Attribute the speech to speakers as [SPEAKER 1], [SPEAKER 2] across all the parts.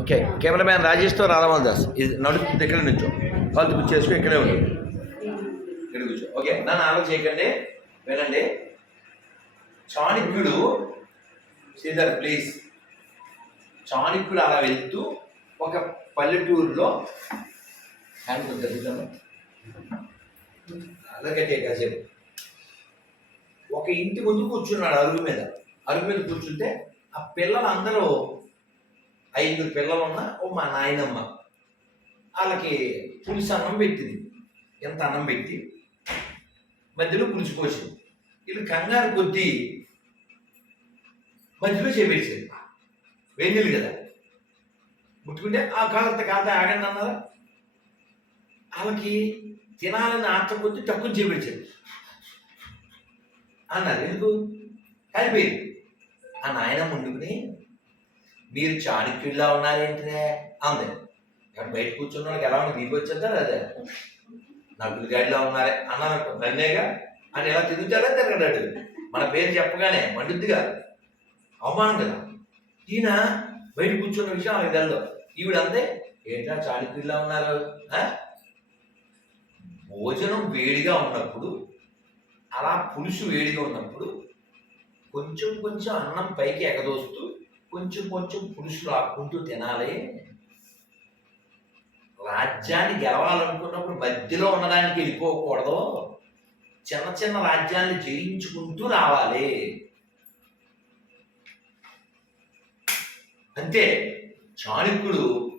[SPEAKER 1] Okay cameraman రాజేష్తో రాధామోహన్ దాస్ ఇది నడుస్తుంది ఇక్కడ నుంచో. కాలు కూర్చో చేసుకో ఇక్కడే ఉంది ఇక్కడ కూర్చో. ఓకే నన్ను ఆలోచన చేయకండి. వినండి. చాణిక్యుడు శ్రీధర్ ప్లీజ్ చాణిక్యుడు అలా వెళ్తూ ఒక పల్లెటూరులో హ్యాండ్ కొంచెం జరుగుతాను అలాగే కాసేపు. ఒక ఇంటి ముందు కూర్చున్నాడు అరుగు మీద. అరుగు మీద కూర్చుంటే ఆ పిల్లలందరూ ఐదుగురు పిల్లలు ఉన్న ఓ మా నాయనమ్మ. వాళ్ళకి పులుసు అన్నం పెట్టింది. ఎంత అన్నం పెట్టి? మధ్యలో పులుసు పోసింది. వీళ్ళు కంగారు కొద్దీ మధ్యలో చేపేసింది వెన్నెలు కదా? ముట్టుకుంటే ఆ కాలంత కాంత ఆగండి అన్నారా? వాళ్ళకి తినాలని ఆత్మ కొద్ది తక్కువ చేపించారు అన్నారు. ఎందుకు? అయిపోయింది ఆ నాయన ముందుకుని మీరు చాణక్యుల్లా ఉన్నారేంటిరే? అంది. కానీ బయట కూర్చున్న వాళ్ళకి ఎలా ఉంది? మీకు వచ్చేద్దారు అదే? నలుగురు గాడిలా ఉన్నారే. అన్నారు నన్నేగా? అని ఎలా తిరుగుతాడా తిరగడాడు. మన పేరు చెప్పగానే మండుద్దిగా. అవమానం కదా. ఈయన బయట కూర్చున్న విషయం ఆమెకు తెలదు. ఈవిడ అందే ఏంటా చాణక్యుల్లా ఉన్నారు భోజనం వేడిగా ఉన్నప్పుడు అలా పులుసు వేడిగా ఉన్నప్పుడు కొంచెం కొంచెం అన్నం పైకి ఎగదోస్తూ కొంచెం కొంచెం పులుసు రాక్కుంటూ తినాలి. రాజ్యాన్ని గెలవాలనుకున్నప్పుడు మధ్యలో ఉన్నదానికి వెళ్ళిపోకూడదు. చిన్న చిన్న రాజ్యాన్ని జయించుకుంటూ రావాలి. అంతే. చాణక్యుడు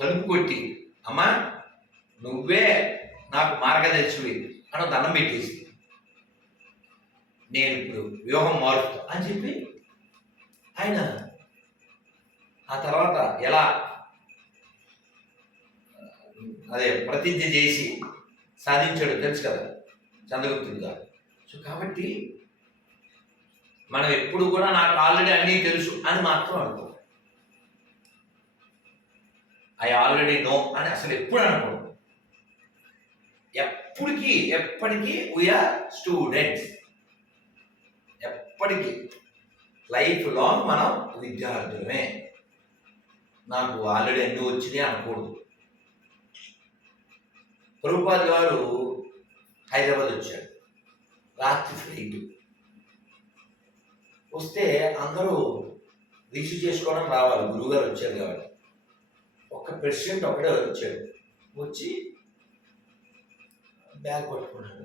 [SPEAKER 1] తలుపు కొట్టి అమ్మా నువ్వే నాకు మార్గదర్శివి అని దండం పెట్టేసి నేను ఇప్పుడు వ్యూహం మారుస్తా అని చెప్పి ఆయన ఆ తర్వాత ఎలా అదే ప్రతిజ్ఞ చేసి సాధించాడు తెలుసు కదా చంద్రగుప్తుడు గారు సో కాబట్టి మనం ఎప్పుడు కూడా నాకు ఆల్రెడీ అన్నీ తెలుసు అని మాత్రం అనుకో. ఐ ఆల్రెడీ నో అని అసలు ఎప్పుడు అనుకో. ఎప్పటికీ ఎప్పటికీ వీఆర్ స్టూడెంట్స్ ఎప్పటికీ. లైఫ్ లాంగ్ మనం విద్యార్థులమే. నాకు ఆల్రెడీ అన్నీ వచ్చినాయి అనకూడదు. ప్రభుపాద్ గారు హైదరాబాద్ వచ్చాడు రాత్రి ఫ్లైట్. వస్తే అందరూ రిసీవ్ చేసుకోవడం రావాలి. గురువుగారు వచ్చారు కాబట్టి. ఒక్క ప్రెసిడెంట్ ఒకటే వచ్చాడు. వచ్చి బ్యాగ్ పట్టుకున్నాడు.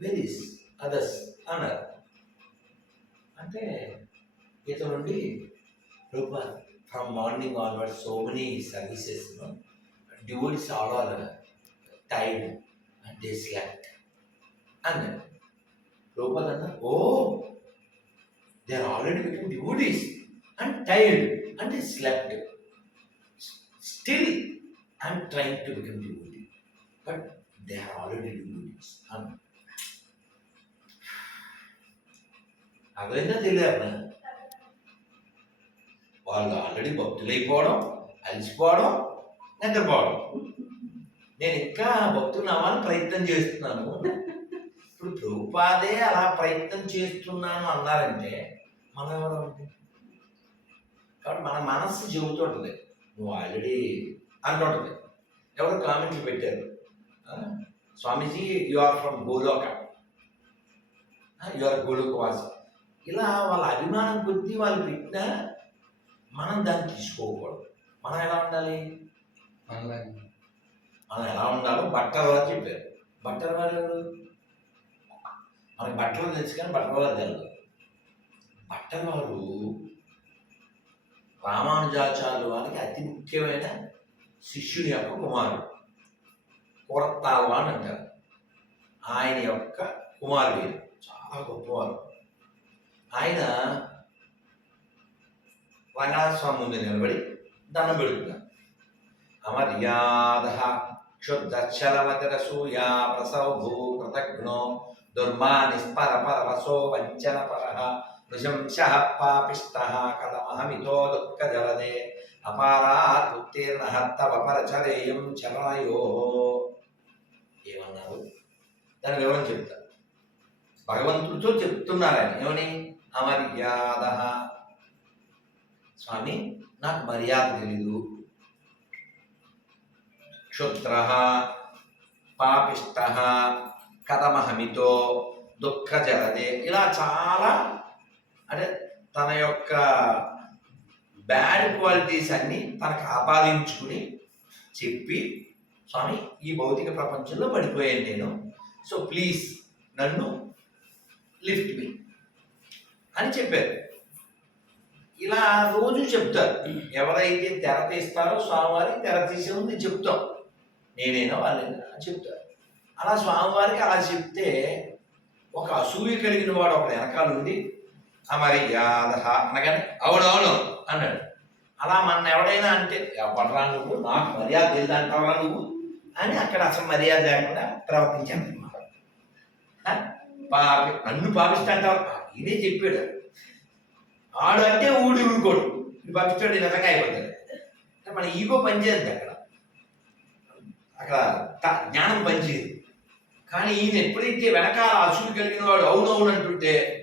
[SPEAKER 1] వెరీస్ అదర్స్ అన్నారు. అంటే ఇతను నుండి Rupa from morning onward so many services devotees all all tied and they slacked అన్నాడు రూపాల్ అన్న ఓ they are already become devotees and tired అంటే slept still I'm trying to become devotee but they are already devotees ఎవరైనా తెలియదు వాళ్ళు already భక్తులైపోవడం అలసిపోవడం నిద్రపోవడం. నేను ఇంకా భక్తులు అవ్వాలని ప్రయత్నం చేస్తున్నాను. ఇప్పుడు ప్రభుపాదే అలా ప్రయత్నం చేస్తున్నాను అన్నారంటే మనం ఎవరు కాబట్టి మన మనస్సు చెబుతుంటుంది నువ్వు ఆల్రెడీ అంటుంటుంది ఎవరు కామెంట్లు పెట్టారు. Swamiji you are from Goloka you are Goloka వాసి ఇలా వాళ్ళ అభిమానం కొద్దీ వాళ్ళు పెట్టినా మనం దాన్ని తీసుకోకూడదు. మనం ఎలా ఉండాలి? మనం ఎలా ఉండాలో బట్టల వారు చెప్పారు. బట్టల వారు ఎవరు? మనకి బట్టలు తెలుసు కానీ బట్టల వారు తెలియదు బట్టల వారు రామానుజాచార్యుల వారికి అతి ముఖ్యమైన శిష్యుని యొక్క కుమారుడు. కూరత్తాల్వా అని అంటారు. ఆయన యొక్క కుమారుడు. చాలా గొప్పవారు. ఆయన రంగనాథస్వామి ముందు నిలబడి దండం పెడుతున్నారు. అమర్యాద క్షుద్ధచ్చలమతిరసూయా ప్రసవ భూ కృతజ్ఞో దుర్మా నిస్పర పరవసో వంచన పర నృశంస పాపిష్ట కలమహమితో దుఃఖ జలదే అపారాత్ ఉత్తీర్ణ తవ పరచరేయం చరణయో ఏమన్నారు? దాని వివరం చెప్తా భగవంతుడితో చెప్తున్నారు ఆయన. ఏమని? అమర్యాద. స్వామి నాకు మర్యాద తెలీదు. క్షుద్ర పాపిష్ట కథమహమితో దుఃఖజలదే. ఇలా చాలా అంటే తన యొక్క బ్యాడ్ క్వాలిటీస్ అన్నీ తనకు ఆపాదించుకుని చెప్పి స్వామి ఈ భౌతిక ప్రపంచంలో పడిపోయాను నేను. సో ప్లీజ్ నన్ను లిఫ్ట్ మీ. అని చెప్పారు. ఇలా రోజు చెప్తారు. ఎవరైతే తెర తీస్తారో స్వామివారి తెర తీసే ముందు చెప్తాం. నేనైనా వాళ్ళైనా చెప్తారు. అలా స్వామివారికి అలా చెప్తే ఒక అసూయ కలిగిన వాడు ఒక వెనకాల ఉండి "ఆ మరి యాదహ అనగానే అవునవును అన్నాడు. అలా మన ఎవడైనా అంటే ఎవడరా నువ్వు నాకు మర్యాద తెలియదంటావా నువ్వు? అని అక్కడ అసలు మర్యాద లేకుండా ప్రవర్తించాను అనమాట పాపి నన్ను పాపిస్తాంటావు ఇదే చెప్పాడు. ఆడు అంటే ఊడి ఊరుకోడు. ఇది నిజంగా అయిపోతాడు. మన ఈగో పనిచేయదు అక్కడ. అక్కడ త- జ్ఞానం పనిచేయదు. కానీ ఈయన ఎప్పుడైతే వెనకాల అసూలు కలిగిన వాడు అవునవును అంటుంటే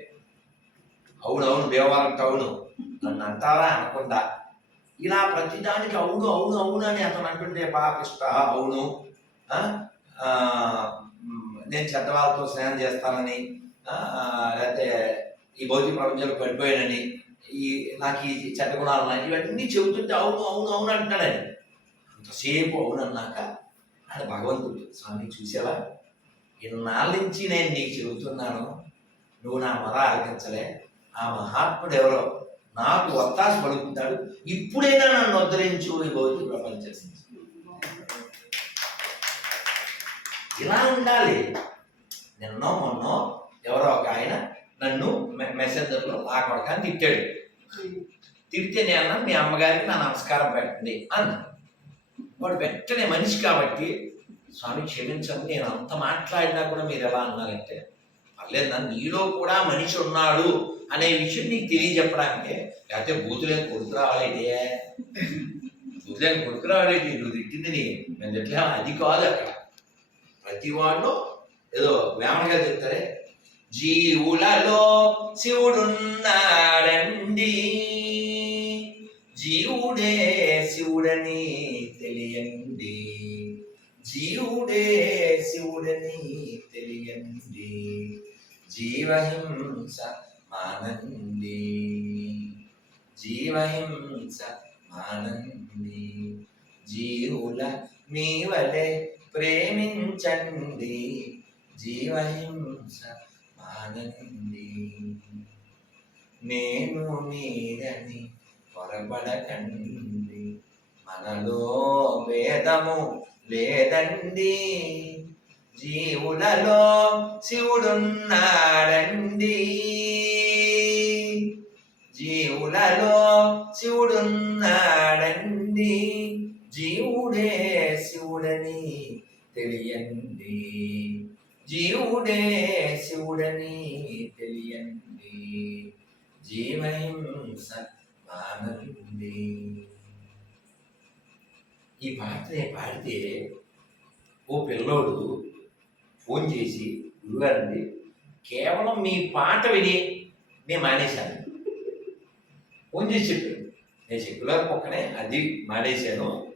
[SPEAKER 1] అవునవును దేవాలంటే అవును. నన్ను అంటారా అనకుండా. ఇలా ప్రతిదానికి అవును అవును అవును అని అతను అంటుంటే పాపిష్ట అవును. నేను చెడ్డవాళ్ళతో స్నేహం చేస్తానని లేకపోతే ఈ భౌతిక ప్రపంచంలో పడిపోయానని ఈ నాకు ఈ చెడ్డ గుణాలు ఉన్నాయి ఇవన్నీ చెబుతుంటే అవును అవును అవును అంటాడని అంతసేపు అవును అన్నాక అది భగవంతుడు స్వామి చూసావా? ఇన్నాళ్ళ నుంచి నేను నీకు చెబుతున్నాను నువ్వు నా మర ఆలకించలే. ఆ మహాత్ముడు ఎవరో? నాకు ఒత్తాసు పలుకుతాడు. ఇప్పుడైనా నన్ను ఉద్ధరించు ఈ భౌతిక ప్రపంచం. ఇలా ఉండాలి. నిన్నో మొన్నో ఎవరో ఒక ఆయన నన్ను మె- మెసెంజర్లో నా కొడకాన్ని తిట్టాడు. తిడితే నేను మీ అమ్మగారికి నా నమస్కారం పెట్టండి అన్నా వాడు వెంటనే మనిషి కాబట్టి స్వామి క్షమించండి నేను అంత మాట్లాడినా కూడా మీరు ఎలా అన్నారంటే పర్లేదు నన్ను నీలో కూడా మనిషి ఉన్నాడు అనే విషయం నీకు తెలియజెప్పడానికి లేకపోతే బూతులేం కొడుకు రావాలేదే బూతులేం కొడుకు రావాలేది నువ్వు తిట్టింది నీ నేను తిట్టలే అది కాదు అక్కడ. ప్రతి వాళ్ళు ఏదో వేమనగా చెప్తారే జీవులలో శివుడున్నాడండి. జీవుడే శివుడని తెలియండి. జీవుడే శివుడని తెలియండి. జీవహింస మానండి. జీవహింస మానండి. జీవుల మీ వలె ప్రేమించండి. జీవహింస బాధకండి నేను మీరని పొరపడకండి. మనలో భేదము లేదండి. జీవులలో శివుడున్నాడండి. జీవులలో శివుడున్నాడండి. జీవుడే శివుడని తెలియండి. జీవుడే శివుడని తెలియండి. జీవహింస మానండి ఈ పాటని పాడితే ఓ పిల్లోడు ఫోన్ చేసి గురుగారండి కేవలం మీ పాట విని నేను మానేశాను. ఫోన్ చేసి చెప్పాడు. నేను సెక్యులర్ పక్కనే అది మానేశాను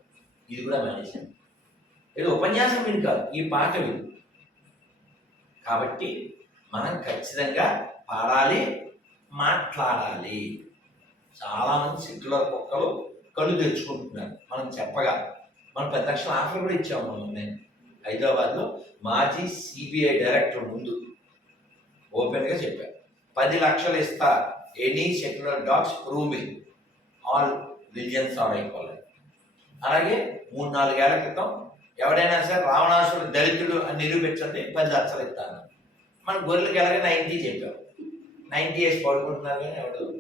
[SPEAKER 1] ఇది కూడా మానేశాను. ఏదో ఉపన్యాసం విని కాదు ఈ పాట విని. కాబట్టి మనం ఖచ్చితంగా పాడాలి మాట్లాడాలి. చాలామంది సెక్యులర్ కుక్కలు కళ్ళు తెచ్చుకుంటున్నారు మనం చెప్పగా మనం పెద్ద లక్షల ఆఫర్ కూడా ఇచ్చాము మనం నేను హైదరాబాద్లో మాజీ సిబిఐ డైరెక్టర్ ముందు ఓపెన్గా చెప్పారు పది లక్షలు ఇస్తా any secular dogs prove me. All religions are equal. అలాగే మూడు నాలుగేళ్ళ క్రితం ఎవడైనా సరే రావణాసుడు దళితుడు అని నిరూపించండి పది లక్షలు ఇస్తాను మన గొర్రెలకి ఎలాగే నైంటీ చెప్పాం. నైంటీ వేసి పడుకుంటున్నారు కానీ ఎవడు?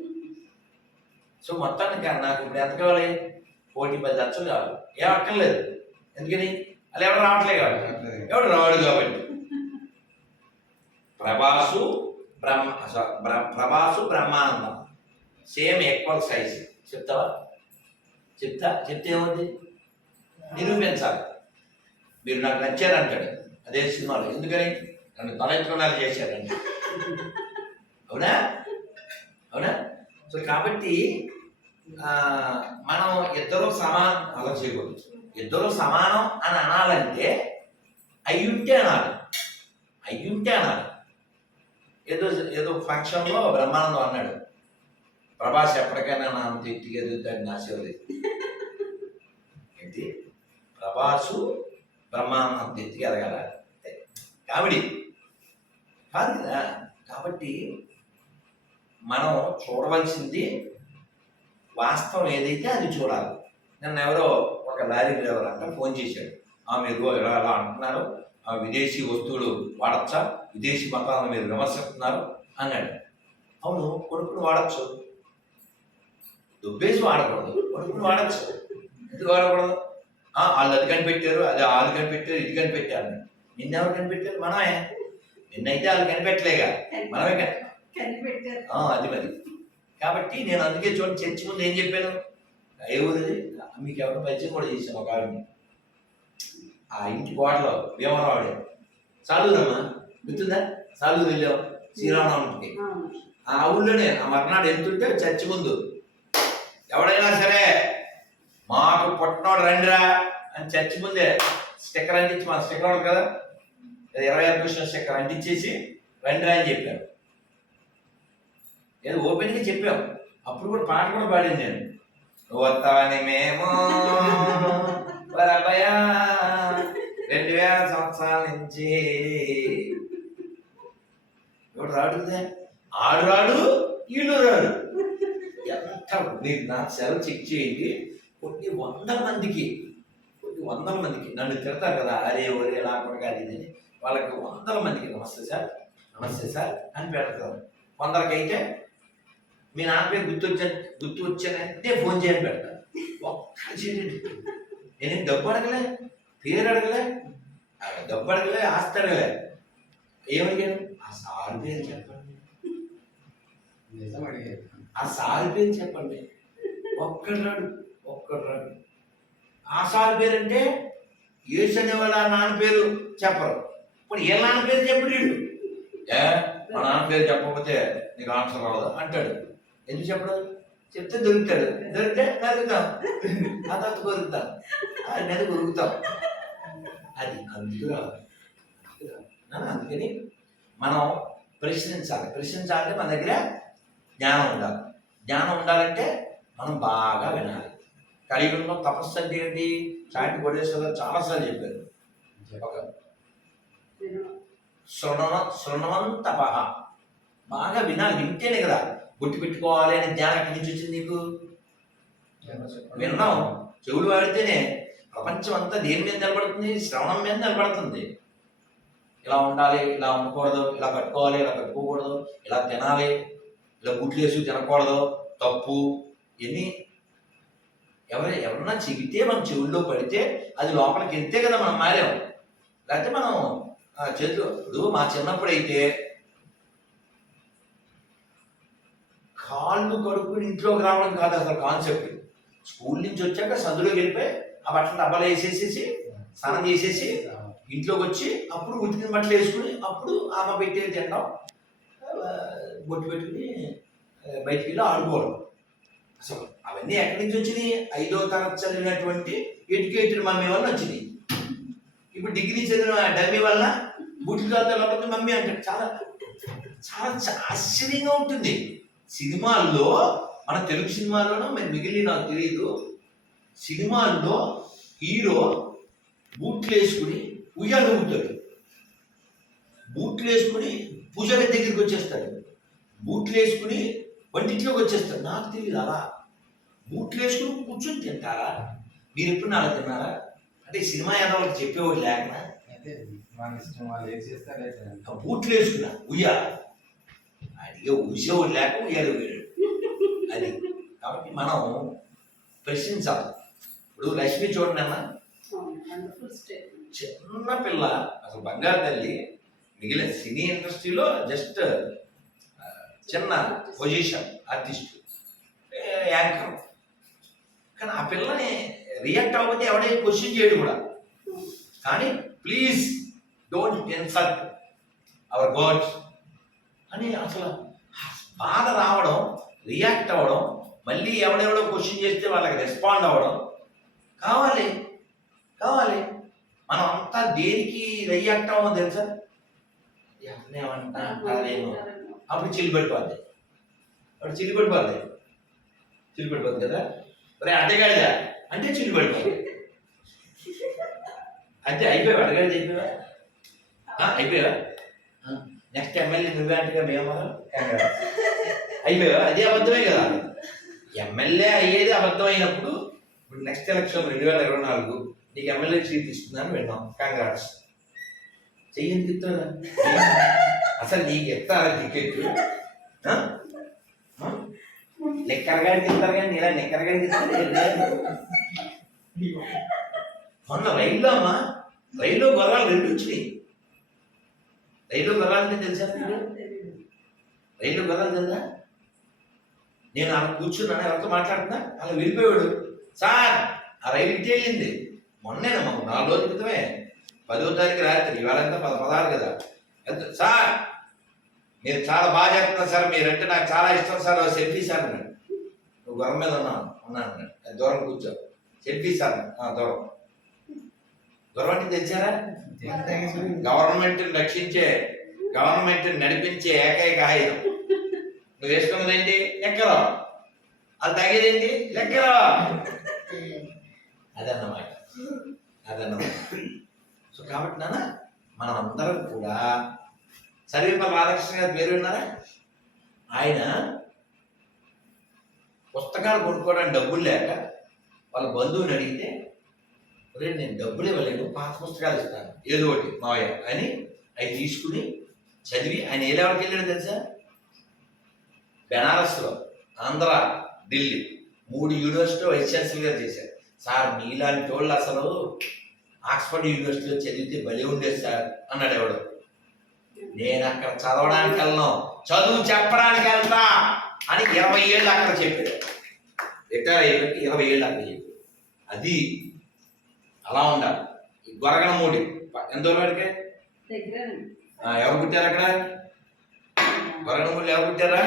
[SPEAKER 1] సో మొత్తానికి నాకు ఇప్పుడు ఎంత కావాలి? కోటి పది లక్షలు కావాలి. ఏం అక్కర్లేదు. ఎందుకని? అది ఎవరు రావట్లేదు కాబట్టి. ఎవడు రావాడు కాబట్టి. Prabhas Brahma Prabhas Brahmanandam. Same equal size. చెప్తావా? చెప్తా? చెప్తే ఏముంది? నిరూపించాలి. మీరు నాకు నచ్చారంటాడు. అదే సినిమాలో. ఎందుకని? నన్ను తలెత్తుకున్నారు చేశారండి. అవునా? అవునా? సో కాబట్టి మనం ఇద్దరు సమానం అలా చేయకూడదు. ఇద్దరు సమానం అని అనాలంటే అయ్యుంటే అనాలి. అయ్యుంటే అనాలి. ఏదో ఏదో ఫంక్షన్లో బ్రహ్మానందం అన్నాడు. ప్రభాస్ ఎప్పటికైనా నా అంత ఎదుగుతాడు నా శివలేదు ఏంటి? ప్రభాసు బ్రహ్మానందం అంత. ఎత్తిగా ఎదగాల కామెడీ. కాదు కదా. కాబట్టి మనం చూడవలసింది వాస్తవం ఏదైతే అది చూడాలి. నన్ను ఎవరో ఒక లారీ డ్రైవర్ అంట ఫోన్ చేశాడు. ఆ మీరు ఎలా ఎలా అంటున్నారు. ఆ విదేశీ వస్తువులు వాడచ్చా? విదేశీ మతాలను మీరు విమర్శిస్తున్నారు? అన్నాడు. అవును కొడుకుని వాడచ్చు. దుబ్బేసి వాడకూడదు. కొడుకుని వాడచ్చు. ఎందుకు వాడకూడదు? వాళ్ళు అది కనిపెట్టారు అది వాళ్ళు కనిపెట్టారు ఇది కనిపెట్టారు. నిన్నెవరు కనిపెట్టారు? మనమే. నిన్నైతే వాళ్ళు కనిపెట్టలేగా. మనమే అది మరి. కాబట్టి నేను అందుకే చూడండి చర్చి ముందు ఏం చెప్పాను? ఏ ఊరిది మీకు ఎవరు పరిచయం కూడా చేశాను ఒక ఆవిడని. ఆ ఇంటి గోడలో భీమరావుడే సాలూరమ్మా? గుర్తుందా? సాలూరు వెళ్ళాం శ్రీరామనవమికి. ఆ ఊళ్ళోనే ఆ మర్నాడు వెళ్తుంటే చర్చి ముందు. ఎవడైనా సరే మాకు పుట్టినోడు రండిరా అని చర్చి ముందే స్టిక్కర్ అంటించి మన స్టిక్కర్ ఉండదు కదా? అది ఇరవై ఆరు క్వశ్చన్ స్టిక్కర్ అంటించేసి రండిరా అని చెప్పాను ఏదో ఓపెన్గా చెప్పాం. అప్పుడు కూడా పాట కూడా పాడింది నేను. నువ్వు వస్తావని మేము వరబయ రెండు వేల సంవత్సరాల నుంచి. ఇప్పుడు రాడుదే ఆడు రాడు వీళ్ళు రాడు. ఎంత మీరు నా సెలవు చెక్ చేయండి. కొన్ని వందల మందికి కొన్ని వందల మందికి నన్ను తిడతారు కదా అరే ఒరే అది ఇది అని. వాళ్ళకి వందల మందికి నమస్తే సార్ నమస్తే సార్ అని పెడతారు. కొందరికైతే మీ నాన్న పేరు గుర్తొచ్చా గుర్తు వచ్చానంటే ఫోన్ చేయని పెడతారు. ఒక్క చేయండి నేనేం డబ్బు అడగలే పేరు అడగలే డబ్బు అడగలే ఆస్తి అడగలే. ఏమడిగాను? ఆ సార్ పేరు చెప్పండి.
[SPEAKER 2] నిజం అడిగారు.
[SPEAKER 1] ఆ సార్ పేరు చెప్పండి. ఒక్కడు ఒక్కడు రాడు. ఆ సార్ పేరు అంటే యేసు అనే వాళ్ళ నాన్న పేరు చెప్పరు. ఇప్పుడు ఏ నాన్న పేరు చెప్పడు ఏ? మా నాన్న పేరు చెప్పకపోతే నీకు ఆన్సర్ రావదు అంటాడు. ఎందుకు చెప్పడు? చెప్తే దొరుకుతాడు. దొరికితే నరుగుతాం ఆ తర్వాత కొరుకుతాం అది కొరుకుతాం అది అందుకురా అందుకని మనం ప్రశ్నించాలి. ప్రశ్నించాలంటే మన దగ్గర జ్ఞానం ఉండాలి. జ్ఞానం ఉండాలంటే మనం బాగా వినాలి. కలియుగంలో తపస్సు అంటే ఏంటి? చాటి చాలా చాలాసార్లు చెప్పారు. ఒక శృణవ శృణవం తప బాగా వినాలి వింటేనే కదా గుర్తు పెట్టుకోవాలి అనే ధ్యానం ఎక్కడి నుంచి వచ్చింది నీకు? విన్నాం చెవులు వాడితేనే ప్రపంచం అంతా దేని మీద నిలబడుతుంది? శ్రవణం మీద నిలబడుతుంది. ఇలా ఉండాలి ఇలా ఉండకూడదు ఇలా కట్టుకోవాలి ఇలా కట్టుకోకూడదు ఇలా తినాలి ఇలా గుడ్లు వేసి తినకూడదు తప్పు ఎన్ని ఎవరు ఎవరన్నా చెబితే మనం చెవుల్లో పడితే అది లోపలికి వెళ్తే కదా మనం మారాం. లేకపోతే మనం చేతులు ఇప్పుడు మా చిన్నప్పుడు అయితే కాళ్ళు కడుక్కుని ఇంట్లోకి రావడం కాదు అసలు కాన్సెప్ట్ స్కూల్ నుంచి వచ్చాక సందులోకి వెళ్ళిపోయి ఆ బట్టలు డబ్బాలు వేసేసేసి స్నానం చేసేసి ఇంట్లోకి వచ్చి అప్పుడు ఉతికిన బట్టలు వేసుకుని అప్పుడు ఆమె పెట్టే తింటాం బొట్టు పెట్టుకుని బయటికి వెళ్ళి ఆడుకోవడం. అసలు అవన్నీ ఎక్కడి నుంచి వచ్చినాయి? ఐదో తరగతి చదివినటువంటి ఎడ్యుకేటెడ్ మమ్మీ వల్ల వచ్చినాయి. ఇప్పుడు డిగ్రీ చదివిన డమ్మీ వల్ల బుట్లు లేకపోతే మమ్మీ అంటాడు చాలా చాలా ఆశ్చర్యంగా ఉంటుంది. సినిమాల్లో మన తెలుగు సినిమాల్లోనూ మరి మిగిలిన నాకు తెలియదు సినిమాల్లో హీరో బూట్లు వేసుకుని ఉయ్యాలు ఊగుతాడు బూట్లు వేసుకుని పూజారి దగ్గరికి వచ్చేస్తాడు. బూట్లు వేసుకుని వంటింట్లోకి వచ్చేస్తాడు. నాకు తెలియదు అలా. బూట్లు వేసుకుని కూర్చొని తింటారా? మీరు ఎప్పుడు అలా తిన్నారా? అంటే సినిమా ఏదో చెప్పేవాడు లేకనా బూట్లు వేసుకున్నా ఉయ్యాల. అడిగే ఊసేవాడు లేక ఉయ్యాలి ఊయాడు అది. కాబట్టి మనం ప్రశ్నించాలి. ఇప్పుడు లక్ష్మి చూడండి అన్న చిన్న పిల్ల అసలు బంగారు తల్లి మిగిలిన సినీ ఇండస్ట్రీలో జస్ట్ చిన్న పొజిషన్ ఆర్టిస్ట్ యాంకర్. కానీ ఆ పిల్లని రియాక్ట్ అవ్వకపోతే ఎవడే క్వశ్చన్ చేయడు కూడా. కానీ please don't insult our gods అని అసలు బాధ రావడం రియాక్ట్ అవ్వడం మళ్ళీ ఎవడెవడో క్వశ్చన్ చేస్తే వాళ్ళకి రెస్పాండ్ అవ్వడం కావాలి. కావాలి. మనం అంతా దేనికి రియాక్ట్ అవ్వమో తెలుసా? ఎవరినేమంటా అంటారేమో. అప్పుడు చిల్లిపెట్టుకోవాలి. అప్పుడు చిల్లిపెట్టుకోవాలి. చిల్లిపెట్టుకోవద్దు కదా? రే అడ్డగాడిదా అంటే చిల్లు పడిపోద్ది అంతే అయిపోయావు? అడగాడి అయిపోయావా? అయిపోయావా నెక్స్ట్ ఎమ్మెల్యే నువ్వే అంటే మేము? అయిపోయావా? అది అబద్ధమే కదా. ఎమ్మెల్యే అయ్యేది అబద్ధం అయినప్పుడు ఇప్పుడు నెక్స్ట్ ఎలక్షన్ రెండు వేల ఇరవై నాలుగు నీకు ఎమ్మెల్యే సీట్ ఇస్తుందని విన్నాం. కాంగ్రాట్స్ చెయ్యి ఇస్తారా అసలు నీకు ఎత్తారా టికెట్ లెక్కరగాడికి ఇస్తారు కానీ ఇలా లెక్కరగాడికి ఇస్తారు మొన్న రైల్లో అమ్మా రైల్లో గుర్రాలు రెండు వచ్చినాయి. రైల్లో గుర్రాలు తెలుసా? రైల్లో గుర్రాలు తెలుసా? నేను అలా కూర్చున్నాను ఎవరితో మాట్లాడుతున్నా? అలా వెళ్ళిపోయాడు. సార్ ఆ రైలు ఇటు వెళ్ళింది. మొన్నేనా మాకు నాలుగు రోజుల క్రితమే. పదో తారీఖు రాత్రి ఇవాళంతా పద పదహారు కదా. ఎంత- సార్ మీరు చాలా బాగా చెప్తున్నారు సార్ మీరంటే నాకు చాలా ఇష్టం సార్ సెల్ఫీ సార్ అన్నాడు. నువ్వు మీద ఉన్నాను ఉన్నాను అది దూరం కూర్చో సెల్ఫీ సార్ ఆ, దూరం. దూరం అంటే తెచ్చారా? గవర్నమెంట్ రక్షించే గవర్నమెంట్ నడిపించే ఏకైక ఆయుధం. నువ్వు వేసుకున్నది ఏంటి? లెక్కలో. అది తగ్గేదేంటి లెక్కలో. అదన్నమాట. అదన్నమాట. సో కాబట్టి నాన్న మనం అందరం కూడా సర్వేపల్లి రాధాకృష్ణ గారి పేరు విన్నారా? ఆయన పుస్తకాలు కొనుక్కోవడానికి డబ్బులు లేక వాళ్ళ బంధువుని అడిగితే "ఒరేయ్, నేను డబ్బులు ఇవ్వలేను పాత పుస్తకాలు ఇస్తాను ఏదో ఒకటి మావయ్య అని అవి తీసుకుని చదివి ఆయన ఏ లెవెల్కి వెళ్ళాడు తెలుసా? బెనారస్లో ఆంధ్ర ఢిల్లీ మూడు యూనివర్సిటీ వైస్ ఛాన్సలర్గా చేశారు. సార్ మీలాంటి వాళ్ళు అసలు ఆక్స్ఫర్డ్ యూనివర్సిటీలో చదివితే భలే ఉండేది సార్ అన్నాడు ఎవడు. నేను అక్కడ చదవడానికి వెళ్ళను చదువు చెప్పడానికి వెళ్తా అని ఇరవై ఏళ్ళు అక్కడ చెప్పాడు రిటైర్ అయిపోయి ఇరవై ఏళ్ళు అక్కడ చెప్పాడు అది అలా ఉండాలి. ఈ గొరగనమూడి ఎంత దూరం వరకే ఎవరు పుట్టారు అక్కడ? గొరగనమూడి ఎవరు పుట్టారా.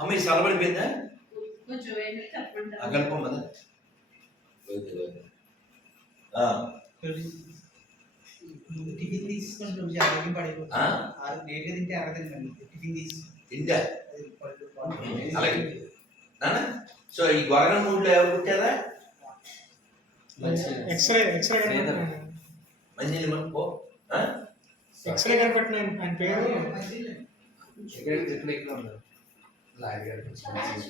[SPEAKER 1] అమ్మ ఈ సలబడిపోయిందా
[SPEAKER 3] కొంచెం ఏంటి చెప్పండి.
[SPEAKER 1] అగల్పం కదా. Okay okay. ఆ,
[SPEAKER 4] టిఫిన్ తీసుకొని కొంచెం ఆరోగ్యం పడిపోతుంది.
[SPEAKER 1] ఆ?
[SPEAKER 4] ఆరు లేట్గా తింటే అరగదండి టిఫిన్ తీసి
[SPEAKER 1] తింటా. అలాగే. నాన్న సో ఈ గొరగనమూడిలో ఎవరు పుట్టారా?
[SPEAKER 5] ఎక్స్రే ఎక్స్రే
[SPEAKER 1] పో ఆ?
[SPEAKER 5] ఎక్స్రే కనిపెట్టినాను ఆయన పేరు?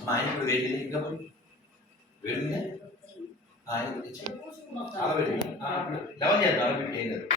[SPEAKER 1] మా ఆయన వేడి కాబట్టి వేడిగా ఆయన చాలా వేడి లెవెన్ చేద్దాం అలా పెట్టి ఏం కాదు